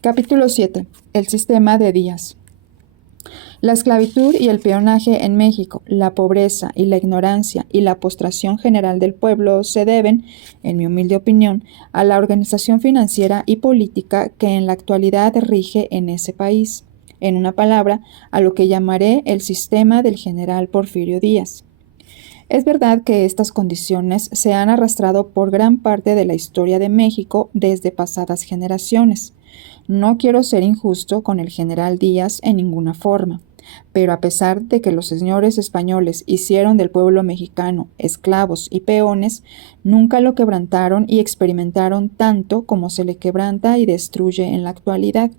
Capítulo 7. El sistema de días. La esclavitud y el peonaje en México, la pobreza y la ignorancia y la postración general del pueblo se deben, en mi humilde opinión, a la organización financiera y política que en la actualidad rige en ese país. En una palabra, a lo que llamaré el sistema del general Porfirio Díaz. Es verdad que estas condiciones se han arrastrado por gran parte de la historia de México desde pasadas generaciones. No quiero ser injusto con el general Díaz en ninguna forma, pero a pesar de que los señores españoles hicieron del pueblo mexicano esclavos y peones, nunca lo quebrantaron y experimentaron tanto como se le quebranta y destruye en la actualidad.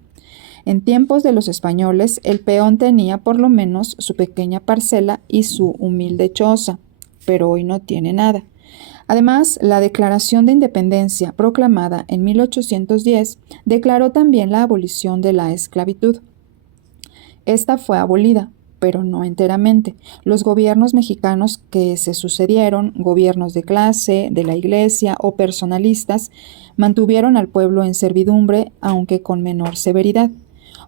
En tiempos de los españoles, el peón tenía por lo menos su pequeña parcela y su humilde choza, pero hoy no tiene nada. Además, la Declaración de Independencia, proclamada en 1810, declaró también la abolición de la esclavitud. Esta fue abolida, pero no enteramente. Los gobiernos mexicanos que se sucedieron, gobiernos de clase, de la Iglesia o personalistas, mantuvieron al pueblo en servidumbre, aunque con menor severidad.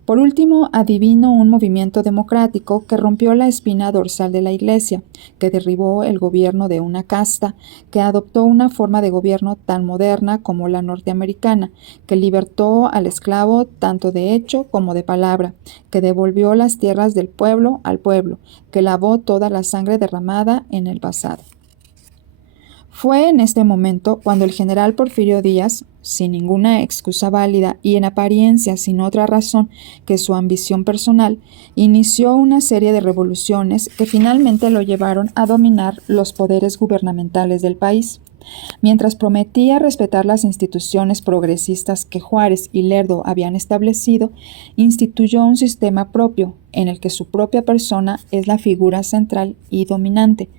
Por último, adivino un movimiento democrático que rompió la espina dorsal de la Iglesia, que derribó el gobierno de una casta, que adoptó una forma de gobierno tan moderna como la norteamericana, que libertó al esclavo tanto de hecho como de palabra, que devolvió las tierras del pueblo al pueblo, que lavó toda la sangre derramada en el pasado. Fue en este momento cuando el general Porfirio Díaz, sin ninguna excusa válida y en apariencia sin otra razón que su ambición personal, inició una serie de revoluciones que finalmente lo llevaron a dominar los poderes gubernamentales del país. Mientras prometía respetar las instituciones progresistas que Juárez y Lerdo habían establecido, instituyó un sistema propio, en el que su propia persona es la figura central y dominante,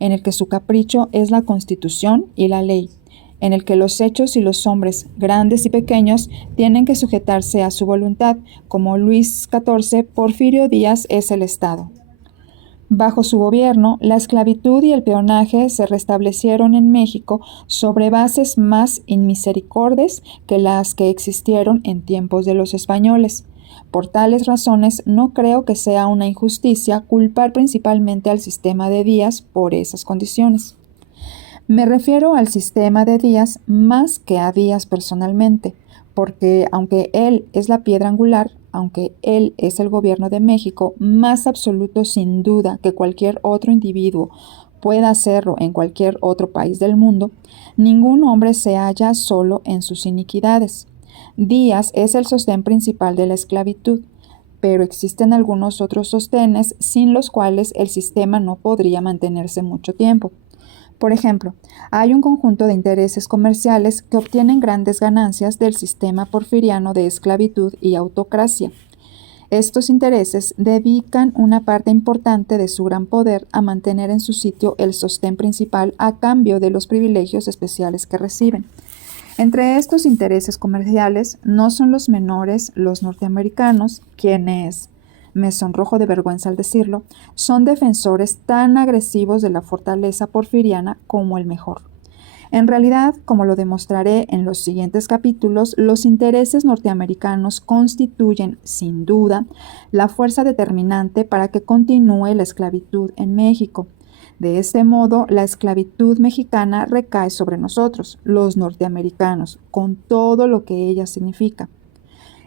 en el que su capricho es la Constitución y la ley, en el que los hechos y los hombres, grandes y pequeños, tienen que sujetarse a su voluntad, como Luis XIV, Porfirio Díaz es el Estado. Bajo su gobierno, la esclavitud y el peonaje se restablecieron en México sobre bases más inmisericordes que las que existieron en tiempos de los españoles. Por tales razones, no creo que sea una injusticia culpar principalmente al sistema de Díaz por esas condiciones. Me refiero al sistema de Díaz más que a Díaz personalmente, porque aunque él es la piedra angular, aunque él es el gobierno de México más absoluto sin duda que cualquier otro individuo pueda hacerlo en cualquier otro país del mundo, ningún hombre se halla solo en sus iniquidades. Díaz es el sostén principal de la esclavitud, pero existen algunos otros sostenes sin los cuales el sistema no podría mantenerse mucho tiempo. Por ejemplo, hay un conjunto de intereses comerciales que obtienen grandes ganancias del sistema porfiriano de esclavitud y autocracia. Estos intereses dedican una parte importante de su gran poder a mantener en su sitio el sostén principal a cambio de los privilegios especiales que reciben. Entre estos intereses comerciales no son los menores los norteamericanos, quienes, me sonrojo de vergüenza al decirlo, son defensores tan agresivos de la fortaleza porfiriana como el mejor. En realidad, como lo demostraré en los siguientes capítulos, los intereses norteamericanos constituyen, sin duda, la fuerza determinante para que continúe la esclavitud en México. De este modo, la esclavitud mexicana recae sobre nosotros, los norteamericanos, con todo lo que ella significa.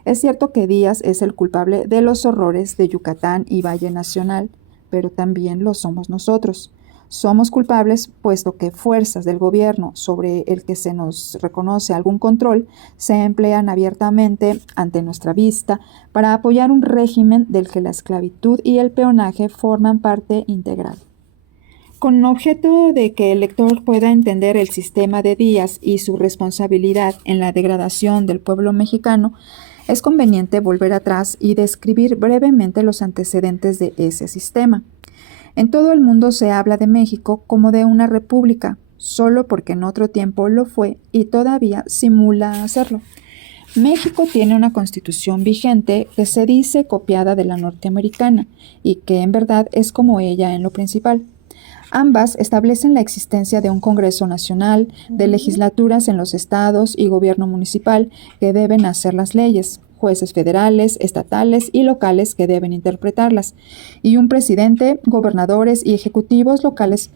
Es cierto que Díaz es el culpable de los horrores de Yucatán y Valle Nacional, pero también lo somos nosotros. Somos culpables puesto que fuerzas del gobierno sobre el que se nos reconoce algún control se emplean abiertamente ante nuestra vista para apoyar un régimen del que la esclavitud y el peonaje forman parte integral. Con objeto de que el lector pueda entender el sistema de Díaz y su responsabilidad en la degradación del pueblo mexicano, es conveniente volver atrás y describir brevemente los antecedentes de ese sistema. En todo el mundo se habla de México como de una república, solo porque en otro tiempo lo fue y todavía simula hacerlo. México tiene una constitución vigente que se dice copiada de la norteamericana y que en verdad es como ella en lo principal. Ambas establecen la existencia de un Congreso Nacional, de legislaturas en los estados y gobierno municipal que deben hacer las leyes, jueces federales, estatales y locales que deben interpretarlas, y un presidente, gobernadores y ejecutivos locales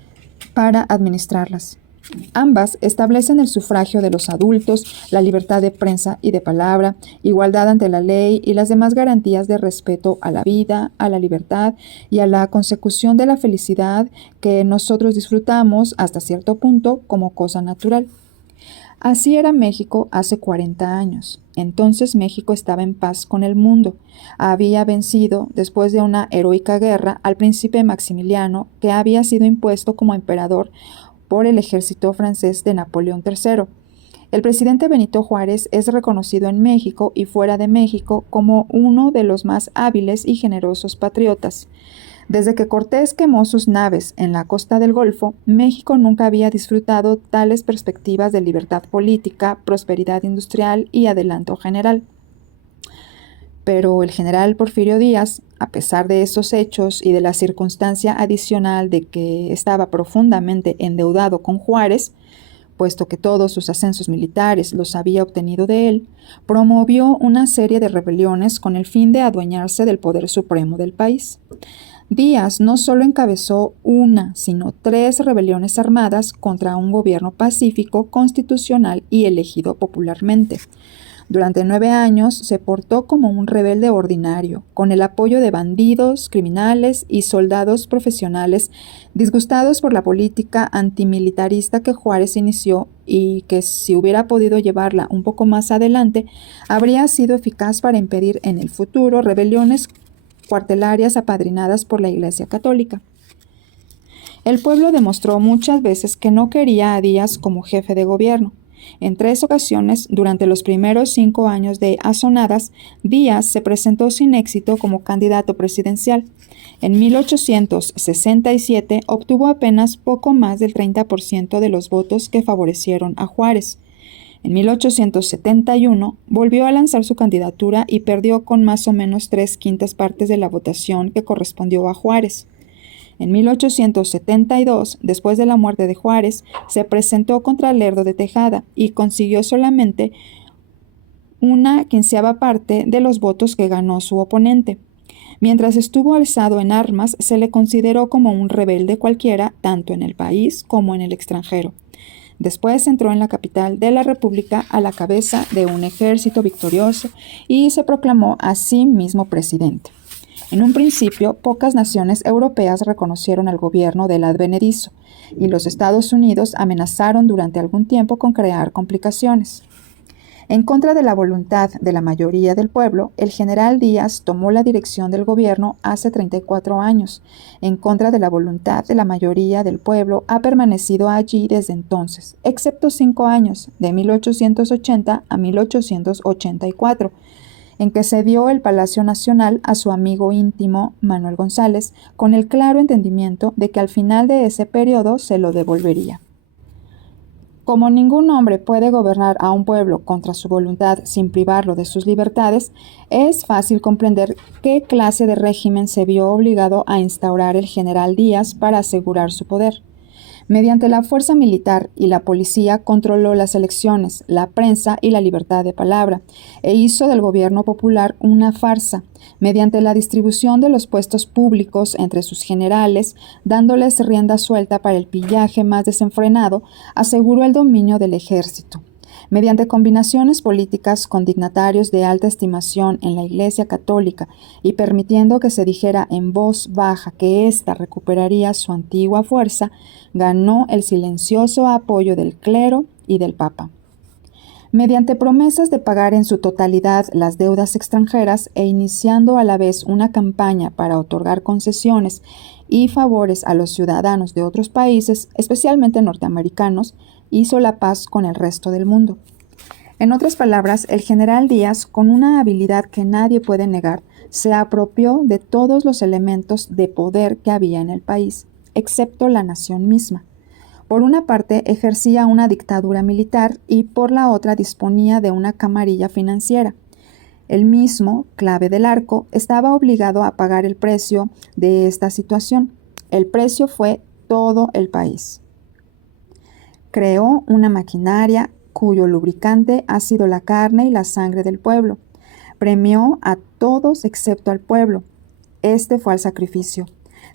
para administrarlas. Ambas establecen el sufragio de los adultos, la libertad de prensa y de palabra, igualdad ante la ley y las demás garantías de respeto a la vida, a la libertad y a la consecución de la felicidad que nosotros disfrutamos hasta cierto punto como cosa natural. Así era México hace 40 años. Entonces México estaba en paz con el mundo. Había vencido, después de una heroica guerra, al príncipe Maximiliano, que había sido impuesto como emperador por el ejército francés de Napoleón III. El presidente Benito Juárez es reconocido en México y fuera de México como uno de los más hábiles y generosos patriotas. Desde que Cortés quemó sus naves en la costa del Golfo, México nunca había disfrutado tales perspectivas de libertad política, prosperidad industrial y adelanto general. Pero el general Porfirio Díaz, a pesar de esos hechos y de la circunstancia adicional de que estaba profundamente endeudado con Juárez, puesto que todos sus ascensos militares los había obtenido de él, promovió una serie de rebeliones con el fin de adueñarse del poder supremo del país. Díaz no solo encabezó una, sino 3 rebeliones armadas contra un gobierno pacífico, constitucional y elegido popularmente. Durante 9 años se portó como un rebelde ordinario, con el apoyo de bandidos, criminales y soldados profesionales disgustados por la política antimilitarista que Juárez inició y que, si hubiera podido llevarla un poco más adelante, habría sido eficaz para impedir en el futuro rebeliones cuartelarias apadrinadas por la Iglesia Católica. El pueblo demostró muchas veces que no quería a Díaz como jefe de gobierno. En 3 ocasiones, durante los primeros 5 años de Azonadas, Díaz se presentó sin éxito como candidato presidencial. En 1867 obtuvo apenas poco más del 30% de los votos que favorecieron a Juárez. En 1871 volvió a lanzar su candidatura y perdió con más o menos 3/5 partes de la votación que correspondió a Juárez. En 1872, después de la muerte de Juárez, se presentó contra Lerdo de Tejada y consiguió solamente 1/15 parte de los votos que ganó su oponente. Mientras estuvo alzado en armas, se le consideró como un rebelde cualquiera, tanto en el país como en el extranjero. Después entró en la capital de la República a la cabeza de un ejército victorioso y se proclamó a sí mismo presidente. En un principio, pocas naciones europeas reconocieron al gobierno del advenedizo y los Estados Unidos amenazaron durante algún tiempo con crear complicaciones. En contra de la voluntad de la mayoría del pueblo, el general Díaz tomó la dirección del gobierno hace 34 años. En contra de la voluntad de la mayoría del pueblo, ha permanecido allí desde entonces, excepto 5 años, de 1880 a 1884, en que cedió el Palacio Nacional a su amigo íntimo Manuel González, con el claro entendimiento de que al final de ese periodo se lo devolvería. Como ningún hombre puede gobernar a un pueblo contra su voluntad sin privarlo de sus libertades, es fácil comprender qué clase de régimen se vio obligado a instaurar el general Díaz para asegurar su poder. Mediante la fuerza militar y la policía controló las elecciones, la prensa y la libertad de palabra, e hizo del gobierno popular una farsa, mediante la distribución de los puestos públicos entre sus generales, dándoles rienda suelta para el pillaje más desenfrenado, aseguró el dominio del ejército. Mediante combinaciones políticas con dignatarios de alta estimación en la Iglesia Católica y permitiendo que se dijera en voz baja que ésta recuperaría su antigua fuerza, ganó el silencioso apoyo del clero y del Papa. Mediante promesas de pagar en su totalidad las deudas extranjeras e iniciando a la vez una campaña para otorgar concesiones y favores a los ciudadanos de otros países, especialmente norteamericanos, hizo la paz con el resto del mundo. En otras palabras, el general Díaz, con una habilidad que nadie puede negar, se apropió de todos los elementos de poder que había en el país, excepto la nación misma. Por una parte, ejercía una dictadura militar y por la otra disponía de una camarilla financiera. Él mismo, Clave del Arco, estaba obligado a pagar el precio de esta situación. El precio fue todo el país. Creó una maquinaria cuyo lubricante ha sido la carne y la sangre del pueblo. Premió a todos excepto al pueblo. Este fue al sacrificio.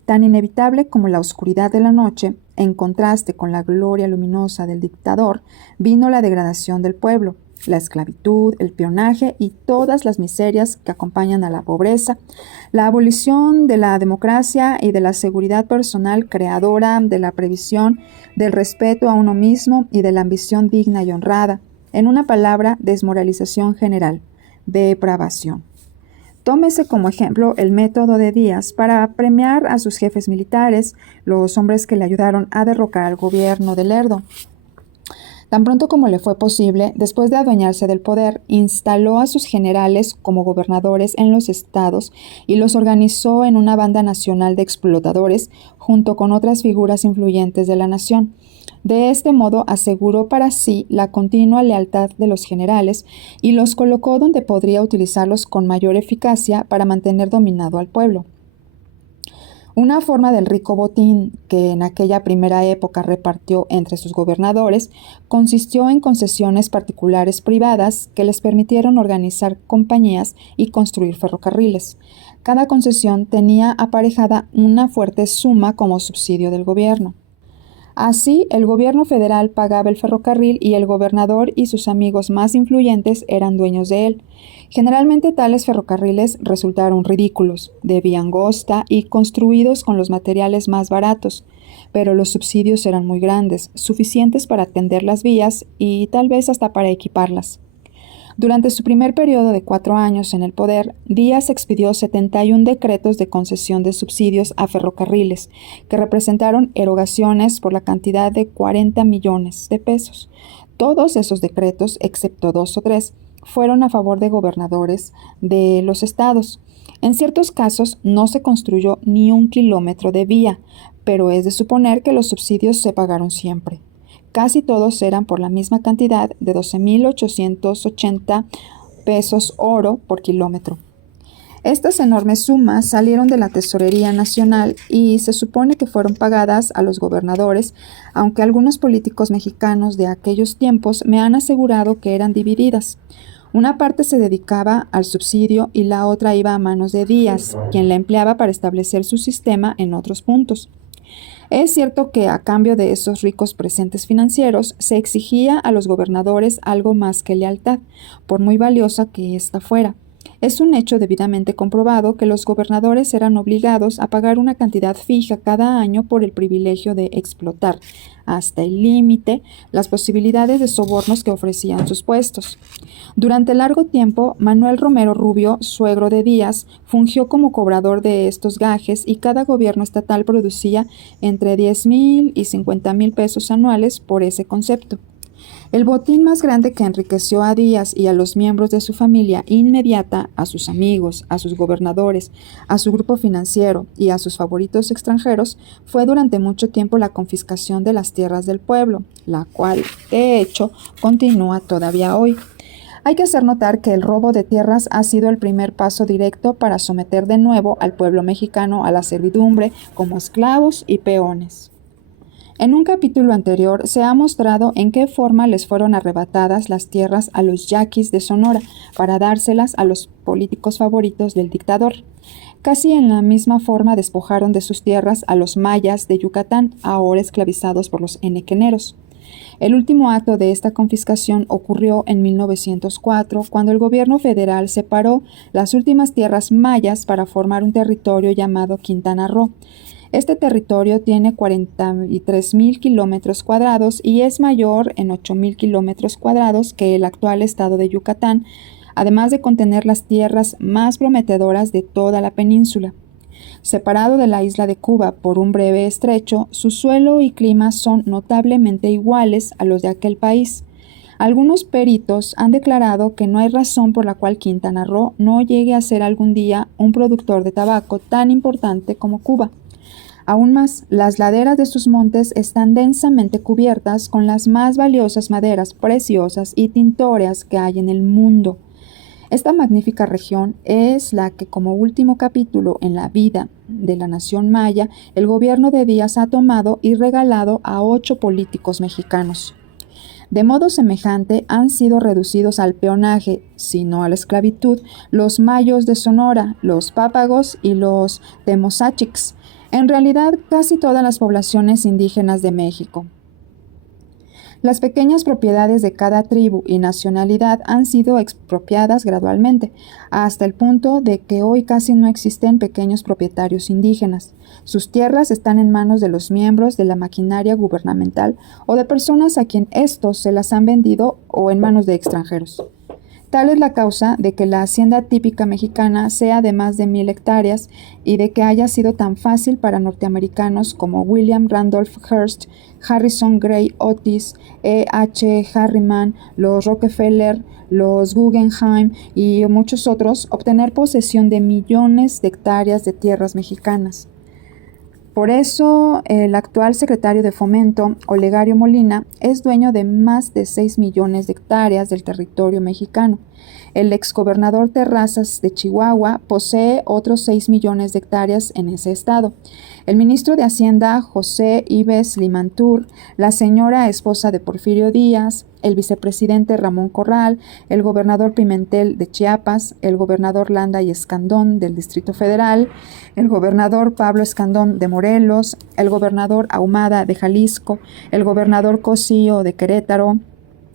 Tan inevitable como la oscuridad de la noche, en contraste con la gloria luminosa del dictador, vino la degradación del pueblo, la esclavitud, el peonaje y todas las miserias que acompañan a la pobreza, la abolición de la democracia y de la seguridad personal creadora de la previsión, del respeto a uno mismo y de la ambición digna y honrada, en una palabra, desmoralización general, depravación. Tómese como ejemplo el método de Díaz para premiar a sus jefes militares, los hombres que le ayudaron a derrocar al gobierno de Lerdo. Tan pronto como le fue posible, después de adueñarse del poder, instaló a sus generales como gobernadores en los estados y los organizó en una banda nacional de explotadores junto con otras figuras influyentes de la nación. De este modo aseguró para sí la continua lealtad de los generales y los colocó donde podría utilizarlos con mayor eficacia para mantener dominado al pueblo. Una forma del rico botín que en aquella primera época repartió entre sus gobernadores consistió en concesiones particulares privadas que les permitieron organizar compañías y construir ferrocarriles. Cada concesión tenía aparejada una fuerte suma como subsidio del gobierno. Así, el gobierno federal pagaba el ferrocarril y el gobernador y sus amigos más influyentes eran dueños de él. Generalmente tales ferrocarriles resultaron ridículos, de vía angosta y construidos con los materiales más baratos, pero los subsidios eran muy grandes, suficientes para atender las vías y tal vez hasta para equiparlas. Durante su primer periodo de 4 años en el poder, Díaz expidió 71 decretos de concesión de subsidios a ferrocarriles, que representaron erogaciones por la cantidad de 40 millones de pesos. Todos esos decretos, excepto 2 o 3, fueron a favor de gobernadores de los estados. En ciertos casos no se construyó ni 1 kilómetro de vía, pero es de suponer que los subsidios se pagaron siempre. Casi todos eran por la misma cantidad de 12,880 pesos oro por kilómetro. Estas enormes sumas salieron de la Tesorería Nacional y se supone que fueron pagadas a los gobernadores, aunque algunos políticos mexicanos de aquellos tiempos me han asegurado que eran divididas. Una parte se dedicaba al subsidio y la otra iba a manos de Díaz, quien la empleaba para establecer su sistema en otros puntos. Es cierto que a cambio de esos ricos presentes financieros se exigía a los gobernadores algo más que lealtad, por muy valiosa que ésta fuera. Es un hecho debidamente comprobado que los gobernadores eran obligados a pagar una cantidad fija cada año por el privilegio de explotar, hasta el límite, las posibilidades de sobornos que ofrecían sus puestos. Durante largo tiempo, Manuel Romero Rubio, suegro de Díaz, fungió como cobrador de estos gajes y cada gobierno estatal producía entre 10,000 y 50,000 pesos anuales por ese concepto. El botín más grande que enriqueció a Díaz y a los miembros de su familia inmediata, a sus amigos, a sus gobernadores, a su grupo financiero y a sus favoritos extranjeros, fue durante mucho tiempo la confiscación de las tierras del pueblo, la cual, de hecho, continúa todavía hoy. Hay que hacer notar que el robo de tierras ha sido el primer paso directo para someter de nuevo al pueblo mexicano a la servidumbre como esclavos y peones. En un capítulo anterior se ha mostrado en qué forma les fueron arrebatadas las tierras a los yaquis de Sonora para dárselas a los políticos favoritos del dictador. Casi en la misma forma despojaron de sus tierras a los mayas de Yucatán, ahora esclavizados por los enequeneros. El último acto de esta confiscación ocurrió en 1904, cuando el gobierno federal separó las últimas tierras mayas para formar un territorio llamado Quintana Roo. Este territorio tiene 43,000 kilómetros cuadrados y es mayor en 8,000 kilómetros cuadrados que el actual estado de Yucatán, además de contener las tierras más prometedoras de toda la península. Separado de la isla de Cuba por un breve estrecho, su suelo y clima son notablemente iguales a los de aquel país. Algunos peritos han declarado que no hay razón por la cual Quintana Roo no llegue a ser algún día un productor de tabaco tan importante como Cuba. Aún más, las laderas de sus montes están densamente cubiertas con las más valiosas maderas preciosas y tintóreas que hay en el mundo. Esta magnífica región es la que, como último capítulo en la vida de la nación maya, el gobierno de Díaz ha tomado y regalado a 8 políticos mexicanos. De modo semejante han sido reducidos al peonaje, si no a la esclavitud, los mayos de Sonora, los pápagos y los temosáchics, en realidad casi todas las poblaciones indígenas de México. Las pequeñas propiedades de cada tribu y nacionalidad han sido expropiadas gradualmente, hasta el punto de que hoy casi no existen pequeños propietarios indígenas. Sus tierras están en manos de los miembros de la maquinaria gubernamental o de personas a quien estos se las han vendido o en manos de extranjeros. Tal es la causa de que la hacienda típica mexicana sea de más de 1,000 hectáreas y de que haya sido tan fácil para norteamericanos como William Randolph Hearst, Harrison Gray Otis, E. H. Harriman, los Rockefeller, los Guggenheim y muchos otros obtener posesión de millones de hectáreas de tierras mexicanas. Por eso, el actual secretario de Fomento, Olegario Molina, es dueño de más de 6 millones de hectáreas del territorio mexicano. El exgobernador Terrazas de Chihuahua posee otros 6 millones de hectáreas en ese estado. El ministro de Hacienda, José Ives Limantur, la señora esposa de Porfirio Díaz, el vicepresidente Ramón Corral, el gobernador Pimentel de Chiapas, el gobernador Landa y Escandón del Distrito Federal, el gobernador Pablo Escandón de Morelos, el gobernador Ahumada de Jalisco, el gobernador Cosío de Querétaro,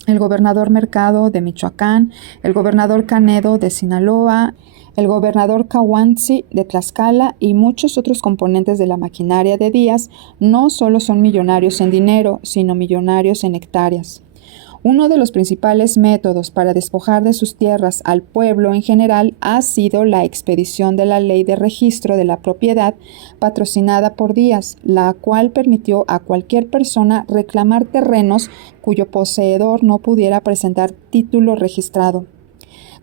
el gobernador Mercado de Michoacán, el gobernador Canedo de Sinaloa, el gobernador Cahuantzi de Tlaxcala y muchos otros componentes de la maquinaria de Díaz no solo son millonarios en dinero, sino millonarios en hectáreas. Uno de los principales métodos para despojar de sus tierras al pueblo en general ha sido la expedición de la Ley de Registro de la Propiedad patrocinada por Díaz, la cual permitió a cualquier persona reclamar terrenos cuyo poseedor no pudiera presentar título registrado.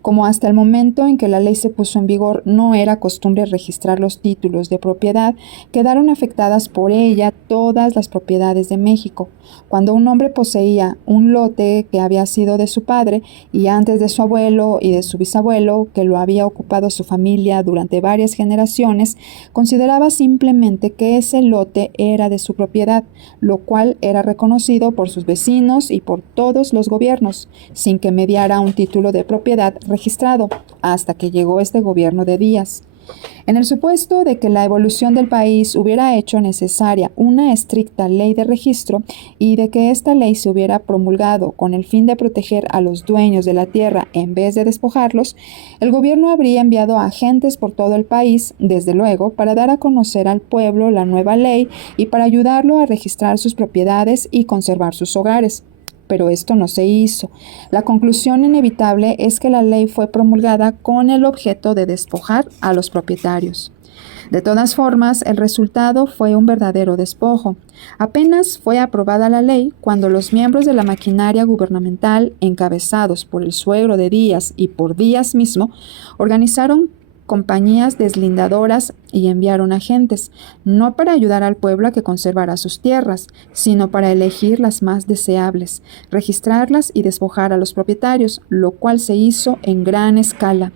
Como hasta el momento en que la ley se puso en vigor no era costumbre registrar los títulos de propiedad, quedaron afectadas por ella todas las propiedades de México. Cuando un hombre poseía un lote que había sido de su padre y antes de su abuelo y de su bisabuelo, que lo había ocupado su familia durante varias generaciones, consideraba simplemente que ese lote era de su propiedad, lo cual era reconocido por sus vecinos y por todos los gobiernos, sin que mediara un título de propiedad registrado, hasta que llegó este gobierno de Díaz. En el supuesto de que la evolución del país hubiera hecho necesaria una estricta ley de registro y de que esta ley se hubiera promulgado con el fin de proteger a los dueños de la tierra en vez de despojarlos, el gobierno habría enviado agentes por todo el país, desde luego, para dar a conocer al pueblo la nueva ley y para ayudarlo a registrar sus propiedades y conservar sus hogares. Pero esto no se hizo. La conclusión inevitable es que la ley fue promulgada con el objeto de despojar a los propietarios. De todas formas, el resultado fue un verdadero despojo. Apenas fue aprobada la ley cuando los miembros de la maquinaria gubernamental, encabezados por el suegro de Díaz y por Díaz mismo, organizaron compañías deslindadoras y enviaron agentes, no para ayudar al pueblo a que conservara sus tierras, sino para elegir las más deseables, registrarlas y despojar a los propietarios, lo cual se hizo en gran escala.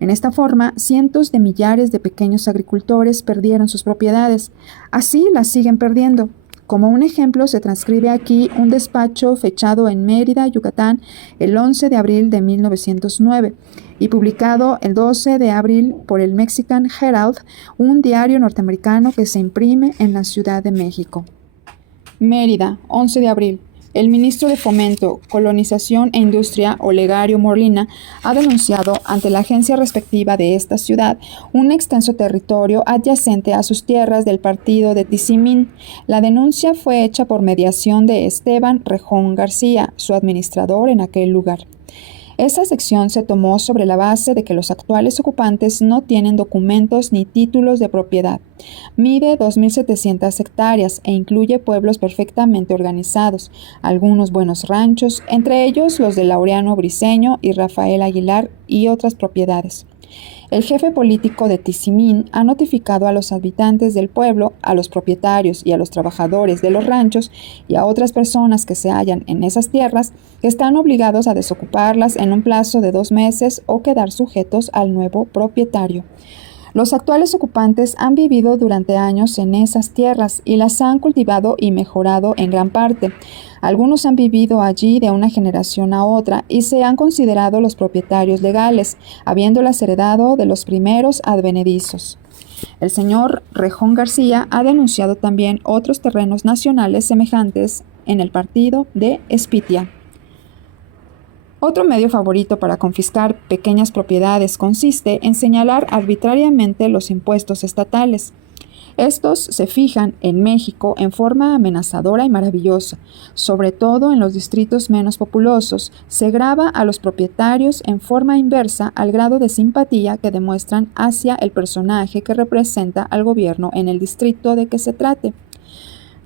En esta forma, cientos de millares de pequeños agricultores perdieron sus propiedades. Así las siguen perdiendo. Como un ejemplo, se transcribe aquí un despacho fechado en Mérida, Yucatán, el 11 de abril de 1909 y publicado el 12 de abril por el Mexican Herald, un diario norteamericano que se imprime en la Ciudad de México. Mérida, 11 de abril. El ministro de Fomento, Colonización e Industria, Olegario Molina, ha denunciado ante la agencia respectiva de esta ciudad un extenso territorio adyacente a sus tierras del partido de Tizimín. La denuncia fue hecha por mediación de Esteban Rejón García, su administrador en aquel lugar. Esta sección se tomó sobre la base de que los actuales ocupantes no tienen documentos ni títulos de propiedad. Mide 2.700 hectáreas e incluye pueblos perfectamente organizados, algunos buenos ranchos, entre ellos los de Laureano Briceño y Rafael Aguilar y otras propiedades. El jefe político de Tizimín ha notificado a los habitantes del pueblo, a los propietarios y a los trabajadores de los ranchos y a otras personas que se hallan en esas tierras que están obligados a desocuparlas en un plazo de 2 meses o quedar sujetos al nuevo propietario. Los actuales ocupantes han vivido durante años en esas tierras y las han cultivado y mejorado en gran parte. Algunos han vivido allí de una generación a otra y se han considerado los propietarios legales, habiéndolas heredado de los primeros advenedizos. El señor Rejón García ha denunciado también otros terrenos nacionales semejantes en el partido de Espitia. Otro medio favorito para confiscar pequeñas propiedades consiste en señalar arbitrariamente los impuestos estatales. Estos se fijan en México en forma amenazadora y maravillosa, sobre todo en los distritos menos populosos. Se grava a los propietarios en forma inversa al grado de simpatía que demuestran hacia el personaje que representa al gobierno en el distrito de que se trate.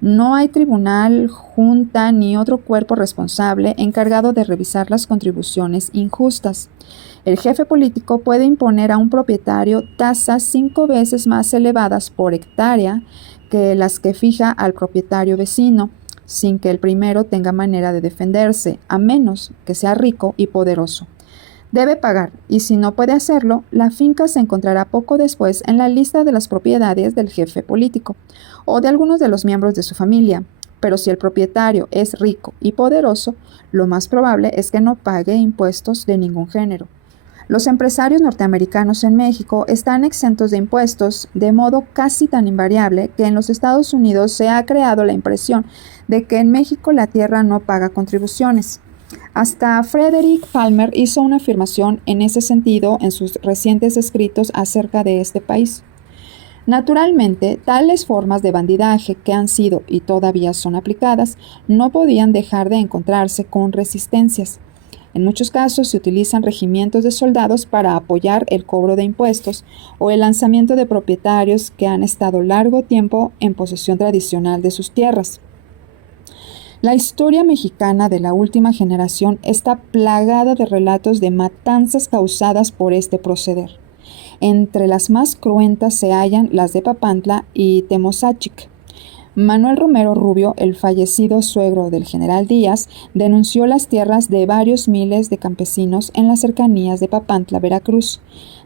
No hay tribunal, junta ni otro cuerpo responsable encargado de revisar las contribuciones injustas. El jefe político puede imponer a un propietario tasas 5 veces más elevadas por hectárea que las que fija al propietario vecino, sin que el primero tenga manera de defenderse, a menos que sea rico y poderoso. Debe pagar, y si no puede hacerlo, la finca se encontrará poco después en la lista de las propiedades del jefe político o de algunos de los miembros de su familia. Pero si el propietario es rico y poderoso, lo más probable es que no pague impuestos de ningún género. Los empresarios norteamericanos en México están exentos de impuestos de modo casi tan invariable que en los Estados Unidos se ha creado la impresión de que en México la tierra no paga contribuciones. Hasta Frederick Palmer hizo una afirmación en ese sentido en sus recientes escritos acerca de este país. Naturalmente, tales formas de bandidaje que han sido y todavía son aplicadas no podían dejar de encontrarse con resistencias. En muchos casos se utilizan regimientos de soldados para apoyar el cobro de impuestos o el lanzamiento de propietarios que han estado largo tiempo en posesión tradicional de sus tierras. La historia mexicana de la última generación está plagada de relatos de matanzas causadas por este proceder. Entre las más cruentas se hallan las de Papantla y Temozachic. Manuel Romero Rubio, el fallecido suegro del general Díaz, denunció las tierras de varios miles de campesinos en las cercanías de Papantla, Veracruz.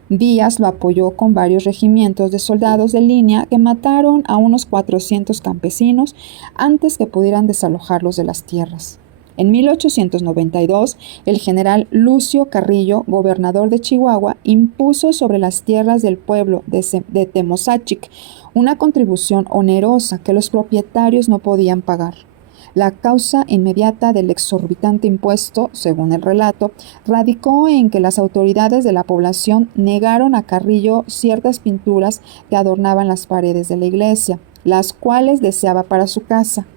Díaz lo apoyó con varios regimientos de soldados de línea que mataron a unos 400 campesinos antes que pudieran desalojarlos de las tierras. En 1892, el general Lucio Carrillo, gobernador de Chihuahua, impuso sobre las tierras del pueblo de Temozachic una contribución onerosa que los propietarios no podían pagar. La causa inmediata del exorbitante impuesto, según el relato, radicó en que las autoridades de la población negaron a Carrillo ciertas pinturas que adornaban las paredes de la iglesia, las cuales deseaba para su casa.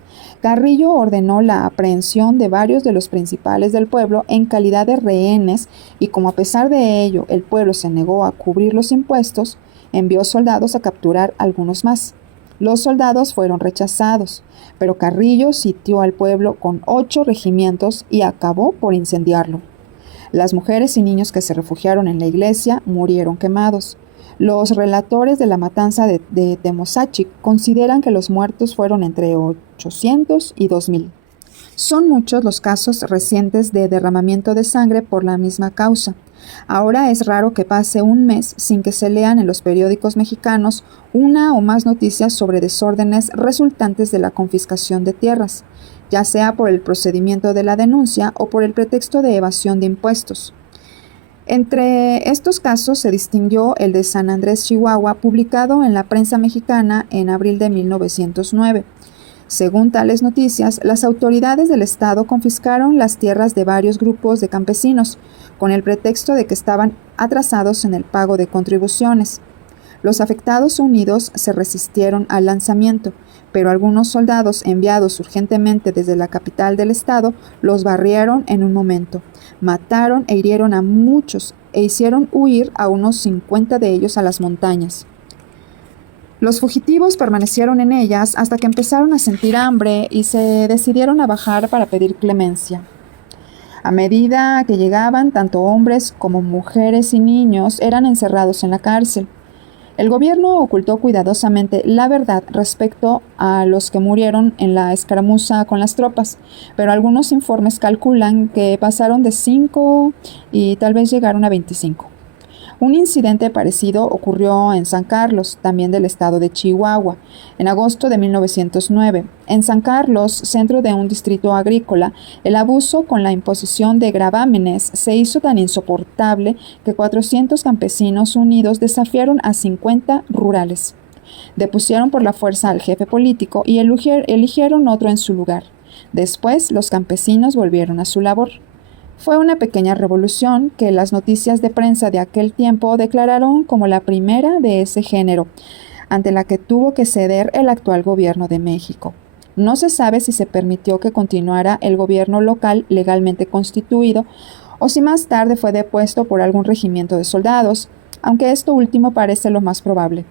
Carrillo ordenó la aprehensión de varios de los principales del pueblo en calidad de rehenes y como a pesar de ello el pueblo se negó a cubrir los impuestos, envió soldados a capturar algunos más. Los soldados fueron rechazados, pero Carrillo sitió al pueblo con 8 regimientos y acabó por incendiarlo. Las mujeres y niños que se refugiaron en la iglesia murieron quemados. Los relatores de la matanza de Temozachic consideran que los muertos fueron entre 800 y 2000. Son muchos los casos recientes de derramamiento de sangre por la misma causa. Ahora es raro que pase un mes sin que se lean en los periódicos mexicanos una o más noticias sobre desórdenes resultantes de la confiscación de tierras, ya sea por el procedimiento de la denuncia o por el pretexto de evasión de impuestos. Entre estos casos se distinguió el de San Andrés, Chihuahua, publicado en la prensa mexicana en abril de 1909. Según tales noticias, las autoridades del estado confiscaron las tierras de varios grupos de campesinos, con el pretexto de que estaban atrasados en el pago de contribuciones. Los afectados unidos se resistieron al lanzamiento, pero algunos soldados enviados urgentemente desde la capital del estado los barrieron en un momento, mataron e hirieron a muchos e hicieron huir a unos 50 de ellos a las montañas. Los fugitivos permanecieron en ellas hasta que empezaron a sentir hambre y se decidieron a bajar para pedir clemencia. A medida que llegaban, tanto hombres como mujeres y niños eran encerrados en la cárcel. El gobierno ocultó cuidadosamente la verdad respecto a los que murieron en la escaramuza con las tropas, pero algunos informes calculan que pasaron de 5 y tal vez llegaron a 25. Un incidente parecido ocurrió en San Carlos, también del estado de Chihuahua, en agosto de 1909. En San Carlos, centro de un distrito agrícola, el abuso con la imposición de gravámenes se hizo tan insoportable que 400 campesinos unidos desafiaron a 50 rurales. Depusieron por la fuerza al jefe político y eligieron otro en su lugar. Después, los campesinos volvieron a su labor. Fue una pequeña revolución que las noticias de prensa de aquel tiempo declararon como la primera de ese género, ante la que tuvo que ceder el actual gobierno de México. No se sabe si se permitió que continuara el gobierno local legalmente constituido o si más tarde fue depuesto por algún regimiento de soldados, aunque esto último parece lo más probable.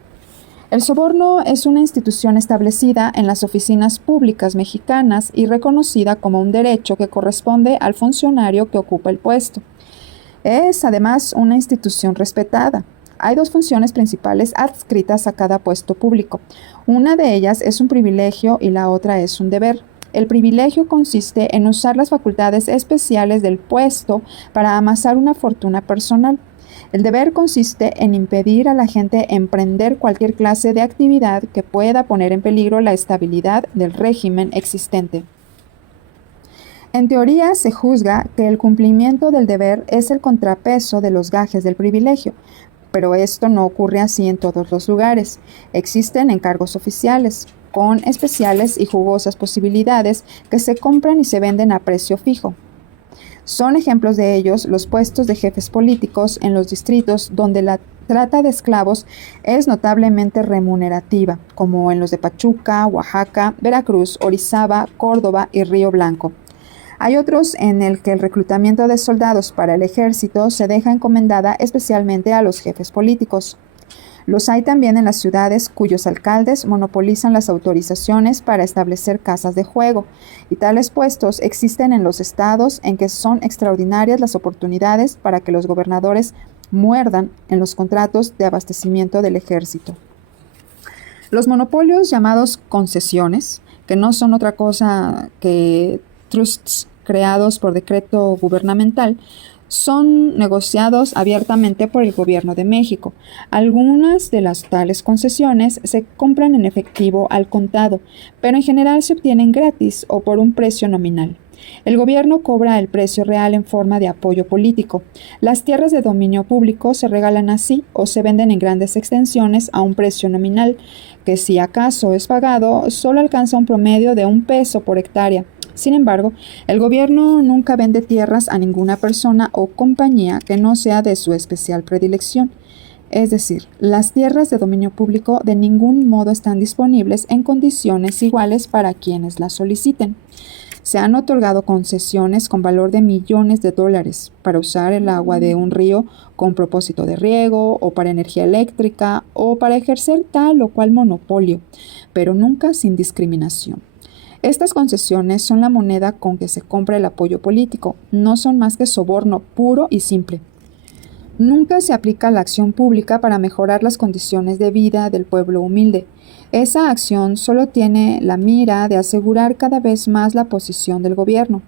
El soborno es una institución establecida en las oficinas públicas mexicanas y reconocida como un derecho que corresponde al funcionario que ocupa el puesto. Es, además, una institución respetada. Hay dos funciones principales adscritas a cada puesto público. Una de ellas es un privilegio y la otra es un deber. El privilegio consiste en usar las facultades especiales del puesto para amasar una fortuna personal. El deber consiste en impedir a la gente emprender cualquier clase de actividad que pueda poner en peligro la estabilidad del régimen existente. En teoría se juzga que el cumplimiento del deber es el contrapeso de los gajes del privilegio, pero esto no ocurre así en todos los lugares. Existen encargos oficiales, con especiales y jugosas posibilidades que se compran y se venden a precio fijo. Son ejemplos de ellos los puestos de jefes políticos en los distritos donde la trata de esclavos es notablemente remunerativa, como en los de Pachuca, Oaxaca, Veracruz, Orizaba, Córdoba y Río Blanco. Hay otros en el que el reclutamiento de soldados para el ejército se deja encomendada especialmente a los jefes políticos. Los hay también en las ciudades cuyos alcaldes monopolizan las autorizaciones para establecer casas de juego, y tales puestos existen en los estados en que son extraordinarias las oportunidades para que los gobernadores muerdan en los contratos de abastecimiento del ejército. Los monopolios llamados concesiones, que no son otra cosa que trusts creados por decreto gubernamental, son negociados abiertamente por el gobierno de México. Algunas de las tales concesiones se compran en efectivo al contado, pero en general se obtienen gratis o por un precio nominal. El gobierno cobra el precio real en forma de apoyo político. Las tierras de dominio público se regalan así o se venden en grandes extensiones a un precio nominal, que si acaso es pagado, solo alcanza un promedio de 1 peso por hectárea. Sin embargo, el gobierno nunca vende tierras a ninguna persona o compañía que no sea de su especial predilección. Es decir, las tierras de dominio público de ningún modo están disponibles en condiciones iguales para quienes las soliciten. Se han otorgado concesiones con valor de millones de dólares para usar el agua de un río con propósito de riego o para energía eléctrica o para ejercer tal o cual monopolio, pero nunca sin discriminación. Estas concesiones son la moneda con que se compra el apoyo político, no son más que soborno puro y simple. Nunca se aplica la acción pública para mejorar las condiciones de vida del pueblo humilde. Esa acción solo tiene la mira de asegurar cada vez más la posición del gobierno.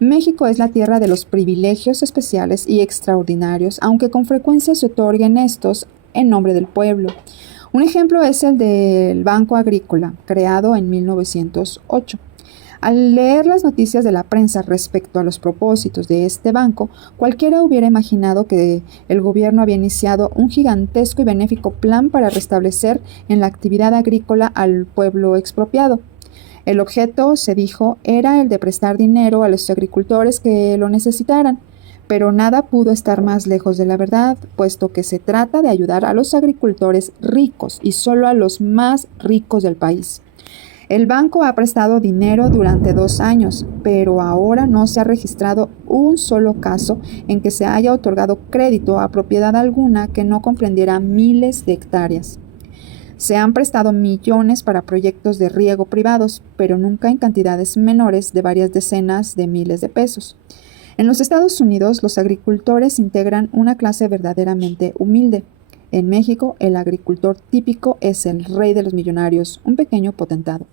México es la tierra de los privilegios especiales y extraordinarios, aunque con frecuencia se otorguen estos en nombre del pueblo. Un ejemplo es el del Banco Agrícola, creado en 1908. Al leer las noticias de la prensa respecto a los propósitos de este banco, cualquiera hubiera imaginado que el gobierno había iniciado un gigantesco y benéfico plan para restablecer en la actividad agrícola al pueblo expropiado. El objeto, se dijo, era el de prestar dinero a los agricultores que lo necesitaran, pero nada pudo estar más lejos de la verdad, puesto que se trata de ayudar a los agricultores ricos y solo a los más ricos del país. El banco ha prestado dinero durante 2 años, pero ahora no se ha registrado un solo caso en que se haya otorgado crédito a propiedad alguna que no comprendiera miles de hectáreas. Se han prestado millones para proyectos de riego privados, pero nunca en cantidades menores de varias decenas de miles de pesos. En los Estados Unidos, los agricultores integran una clase verdaderamente humilde. En México, el agricultor típico es el rey de los millonarios, un pequeño potentado.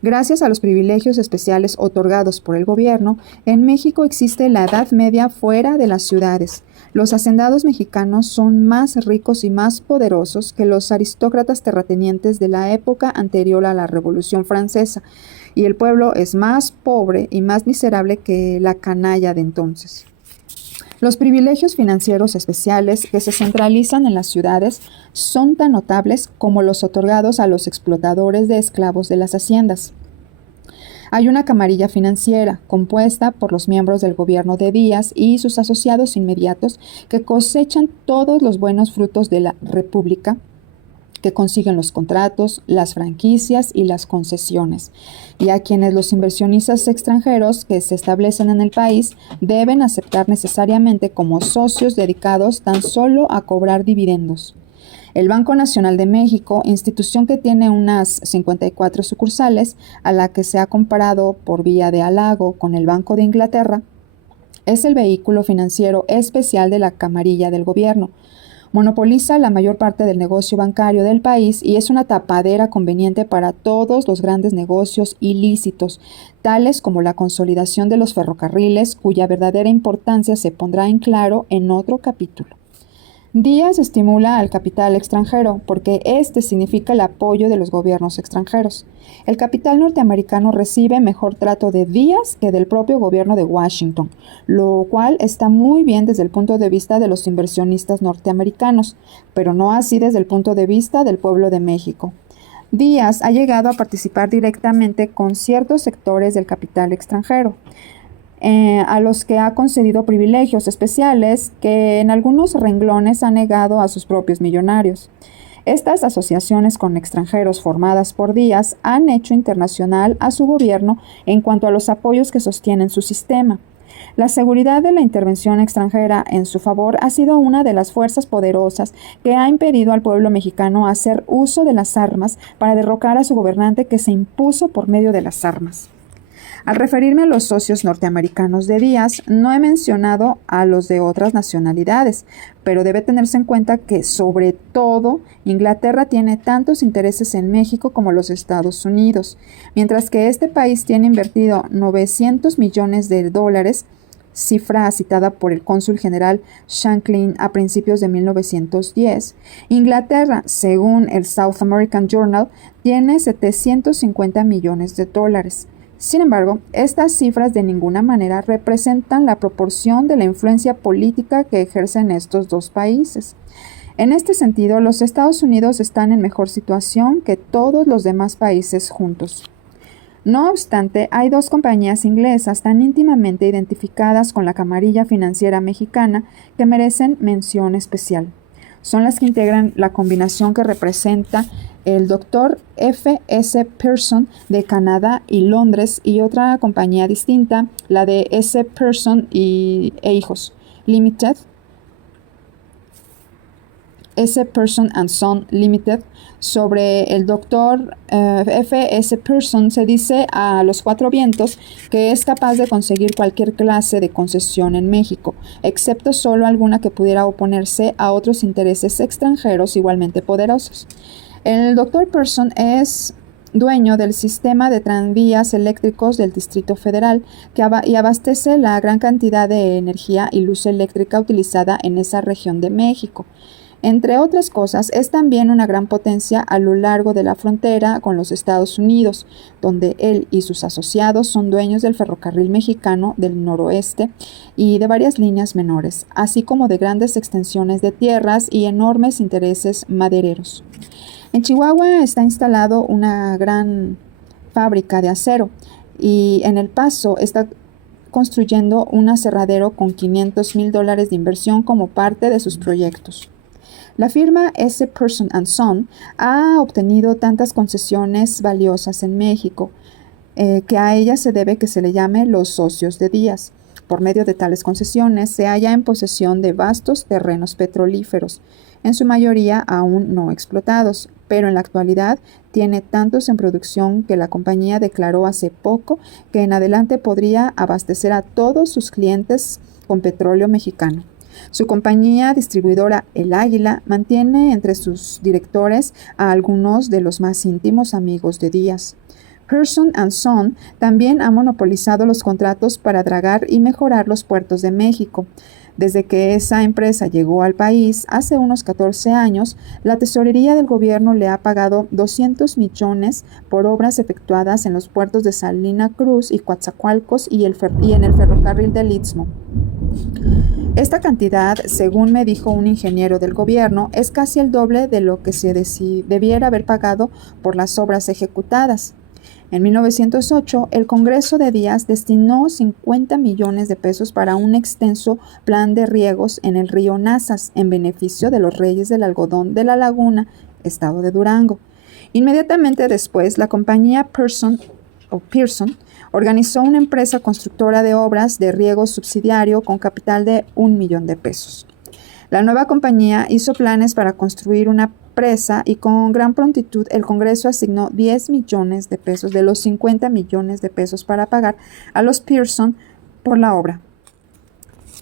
Gracias a los privilegios especiales otorgados por el gobierno, en México existe la Edad Media fuera de las ciudades. Los hacendados mexicanos son más ricos y más poderosos que los aristócratas terratenientes de la época anterior a la Revolución Francesa, y el pueblo es más pobre y más miserable que la canalla de entonces. Los privilegios financieros especiales que se centralizan en las ciudades son tan notables como los otorgados a los explotadores de esclavos de las haciendas. Hay una camarilla financiera compuesta por los miembros del gobierno de Díaz y sus asociados inmediatos que cosechan todos los buenos frutos de la República, que consiguen los contratos, las franquicias y las concesiones, y a quienes los inversionistas extranjeros que se establecen en el país deben aceptar necesariamente como socios dedicados tan solo a cobrar dividendos. El Banco Nacional de México, institución que tiene unas 54 sucursales, a la que se ha comparado por vía de halago con el Banco de Inglaterra, es el vehículo financiero especial de la camarilla del gobierno. Monopoliza la mayor parte del negocio bancario del país y es una tapadera conveniente para todos los grandes negocios ilícitos, tales como la consolidación de los ferrocarriles, cuya verdadera importancia se pondrá en claro en otro capítulo. Díaz estimula al capital extranjero porque este significa el apoyo de los gobiernos extranjeros. El capital norteamericano recibe mejor trato de Díaz que del propio gobierno de Washington, lo cual está muy bien desde el punto de vista de los inversionistas norteamericanos, pero no así desde el punto de vista del pueblo de México. Díaz ha llegado a participar directamente con ciertos sectores del capital extranjero, a los que ha concedido privilegios especiales que en algunos renglones ha negado a sus propios millonarios. Estas asociaciones con extranjeros formadas por Díaz han hecho internacional a su gobierno en cuanto a los apoyos que sostienen su sistema. La seguridad de la intervención extranjera en su favor ha sido una de las fuerzas poderosas que ha impedido al pueblo mexicano hacer uso de las armas para derrocar a su gobernante que se impuso por medio de las armas. Al referirme a los socios norteamericanos de Díaz, no he mencionado a los de otras nacionalidades, pero debe tenerse en cuenta que, sobre todo, Inglaterra tiene tantos intereses en México como los Estados Unidos, mientras que este país tiene invertido 900 millones de dólares, cifra citada por el cónsul general Shanklin a principios de 1910. Inglaterra, según el South American Journal, tiene 750 millones de dólares. Sin embargo, estas cifras de ninguna manera representan la proporción de la influencia política que ejercen estos dos países. En este sentido, los Estados Unidos están en mejor situación que todos los demás países juntos. No obstante, hay dos compañías inglesas tan íntimamente identificadas con la camarilla financiera mexicana que merecen mención especial. Son las que integran la combinación que representa el Dr. F. S. Pearson de Canadá y Londres y otra compañía distinta, la de S. Pearson e Hijos Limited, S. Pearson and Son Limited. Sobre el Dr. F. S. Pearson se dice a los cuatro vientos que es capaz de conseguir cualquier clase de concesión en México, excepto solo alguna que pudiera oponerse a otros intereses extranjeros igualmente poderosos. El Dr. Pearson es dueño del sistema de tranvías eléctricos del Distrito Federal y abastece la gran cantidad de energía y luz eléctrica utilizada en esa región de México. Entre otras cosas, es también una gran potencia a lo largo de la frontera con los Estados Unidos, donde él y sus asociados son dueños del ferrocarril mexicano del noroeste y de varias líneas menores, así como de grandes extensiones de tierras y enormes intereses madereros. En Chihuahua está instalado una gran fábrica de acero y en El Paso está construyendo un aserradero con $500,000 de inversión como parte de sus proyectos. La firma S. Pearson and Son ha obtenido tantas concesiones valiosas en México que a ella se debe que se le llame los socios de Díaz. Por medio de tales concesiones se halla en posesión de vastos terrenos petrolíferos, en su mayoría aún no explotados, pero en la actualidad tiene tantos en producción que la compañía declaró hace poco que en adelante podría abastecer a todos sus clientes con petróleo mexicano. Su compañía distribuidora El Águila mantiene entre sus directores a algunos de los más íntimos amigos de Díaz. Pearson & Son también ha monopolizado los contratos para dragar y mejorar los puertos de México. Desde que esa empresa llegó al país hace unos 14 años, la tesorería del gobierno le ha pagado 200 millones por obras efectuadas en los puertos de Salina Cruz y Coatzacoalcos y en el ferrocarril del Istmo. Esta cantidad, según me dijo un ingeniero del gobierno, es casi el doble de lo que se debiera haber pagado por las obras ejecutadas. En 1908, el Congreso de Díaz destinó 50 millones de pesos para un extenso plan de riegos en el río Nazas, en beneficio de los reyes del algodón de La Laguna, estado de Durango. Inmediatamente después, la compañía Pearson organizó una empresa constructora de obras de riego subsidiario con capital de $1 millón. La nueva compañía hizo planes para construir una presa y con gran prontitud el Congreso asignó 10 millones de pesos de los 50 millones de pesos para pagar a los Pearson por la obra.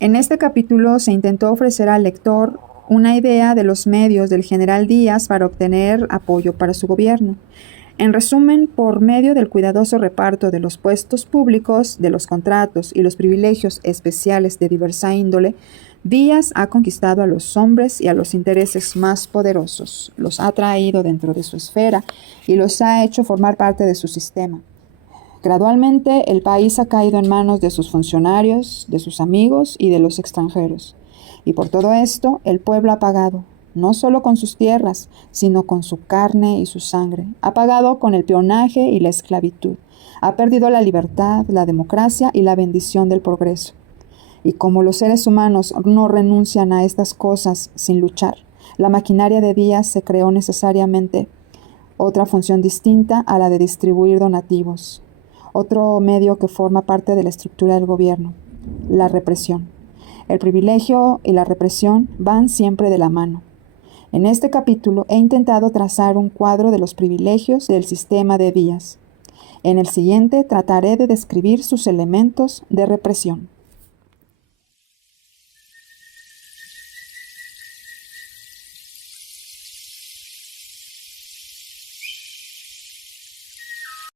En este capítulo se intentó ofrecer al lector una idea de los medios del general Díaz para obtener apoyo para su gobierno. En resumen, por medio del cuidadoso reparto de los puestos públicos, de los contratos y los privilegios especiales de diversa índole, Díaz ha conquistado a los hombres y a los intereses más poderosos, los ha traído dentro de su esfera y los ha hecho formar parte de su sistema. Gradualmente, el país ha caído en manos de sus funcionarios, de sus amigos y de los extranjeros. Y por todo esto, el pueblo ha pagado, no solo con sus tierras, sino con su carne y su sangre. Ha pagado con el peonaje y la esclavitud. Ha perdido la libertad, la democracia y la bendición del progreso. Y como los seres humanos no renuncian a estas cosas sin luchar, la maquinaria de Díaz se creó necesariamente otra función distinta a la de distribuir donativos, otro medio que forma parte de la estructura del gobierno, la represión. El privilegio y la represión van siempre de la mano. En este capítulo he intentado trazar un cuadro de los privilegios del sistema de Díaz. En el siguiente trataré de describir sus elementos de represión.